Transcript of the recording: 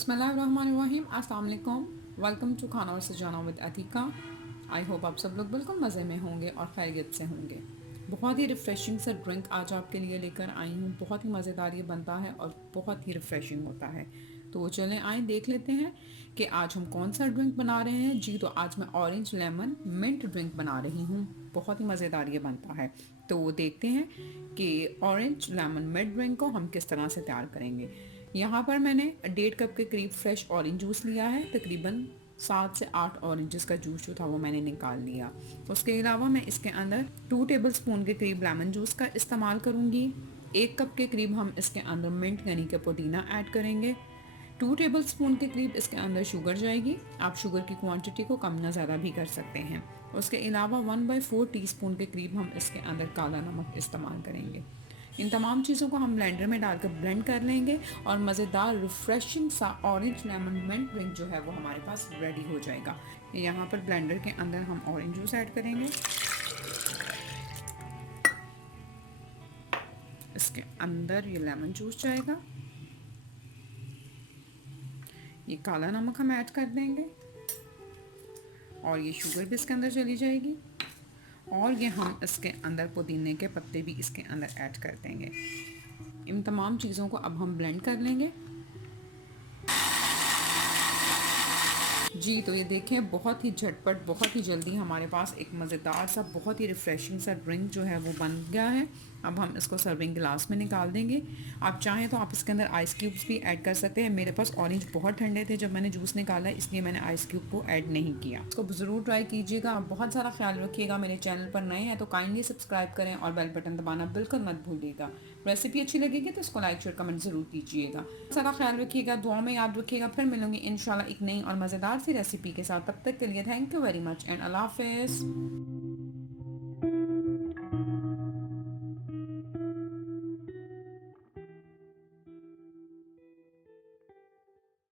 बिस्मिल्लाहिर्रहमानिर्रहीम, अस्सलाम वालेकुम। वेलकम टू खाना और सजाना विद अतीका। आई होप आप सब लोग बिल्कुल मज़े में होंगे और खैरियत से होंगे। बहुत ही रिफ़्रेशिंग सा ड्रिंक आज आपके लिए लेकर आई हूँ। बहुत ही मज़ेदार ये बनता है और बहुत ही रिफ़्रेशिंग होता है। तो चलें आए देख लेते हैं कि आज हम कौन सा ड्रिंक बना रहे हैं। जी, तो आज मैं ऑरेंज लेमन मिंट ड्रिंक बना रही हूँ। बहुत ही मज़ेदार ये बनता है। तो देखते हैं कि ऑरेंज लेमन मिंट ड्रिंक को हम किस तरह से तैयार करेंगे। यहाँ पर मैंने 1.5 कप के करीब फ्रेश ऑरेंज जूस लिया है। तकरीबन 7 से 8 ऑरेंजेस का जूस जो था वो मैंने निकाल लिया। उसके अलावा मैं इसके अंदर 2 टेबलस्पून के करीब लेमन जूस का इस्तेमाल करूँगी। 1 कप के करीब हम इसके अंदर मिंट यानी कि पुदीना ऐड करेंगे। 2 टेबलस्पून के करीब इसके अंदर शुगर जाएगी। आप शुगर की क्वांटिटी को कम ना ज़्यादा भी कर सकते हैं। उसके अलावा 1/4 टीस्पून के करीब हम इसके अंदर काला नमक इस्तेमाल करेंगे। इन तमाम चीज़ों को हम ब्लेंडर में डालकर ब्लेंड कर लेंगे और मज़ेदार रिफ़्रेशिंग सा ऑरेंज लेमन मिंट ड्रिंक जो है वो हमारे पास रेडी हो जाएगा। यहाँ पर ब्लेंडर के अंदर हम ऑरेंज जूस ऐड करेंगे। इसके अंदर ये लेमन जूस जाएगा। ये काला नमक हम ऐड कर देंगे और ये शुगर भी इसके अंदर चली जाएगी और ये हम इसके अंदर पुदीने के पत्ते भी इसके अंदर ऐड कर देंगे। इन तमाम चीज़ों को अब हम ब्लेंड कर लेंगे। जी, तो ये देखें बहुत ही झटपट बहुत ही जल्दी हमारे पास एक मज़ेदार सा बहुत ही रिफ़्रेशिंग सा ड्रिंक जो है वो बन गया है। अब हम इसको सर्विंग गिलास में निकाल देंगे। आप चाहें तो आप इसके अंदर आइस क्यूब्स भी ऐड कर सकते हैं। मेरे पास ऑरेंज बहुत ठंडे थे जब मैंने जूस निकाला, इसलिए मैंने आइस क्यूब को ऐड नहीं किया। इसको ज़रूर ट्राई कीजिएगा। आप बहुत सारा ख्याल रखिएगा। मेरे चैनल पर नए हैं तो काइंडली सब्सक्राइब करें और बेल बटन दबाना बिल्कुल मत भूलिएगा। रेसिपी अच्छी लगेगी तो इसको लाइक शेयर कमेंट ज़रूर कीजिएगा। सारा ख्याल रखिएगा, दुआ में याद रखिएगा। फिर मिलूंगी इंशाल्लाह एक नई और मज़ेदार सी रेसिपी के साथ। तब तक के लिए thank you very much and अल्लाह हाफ़िज़।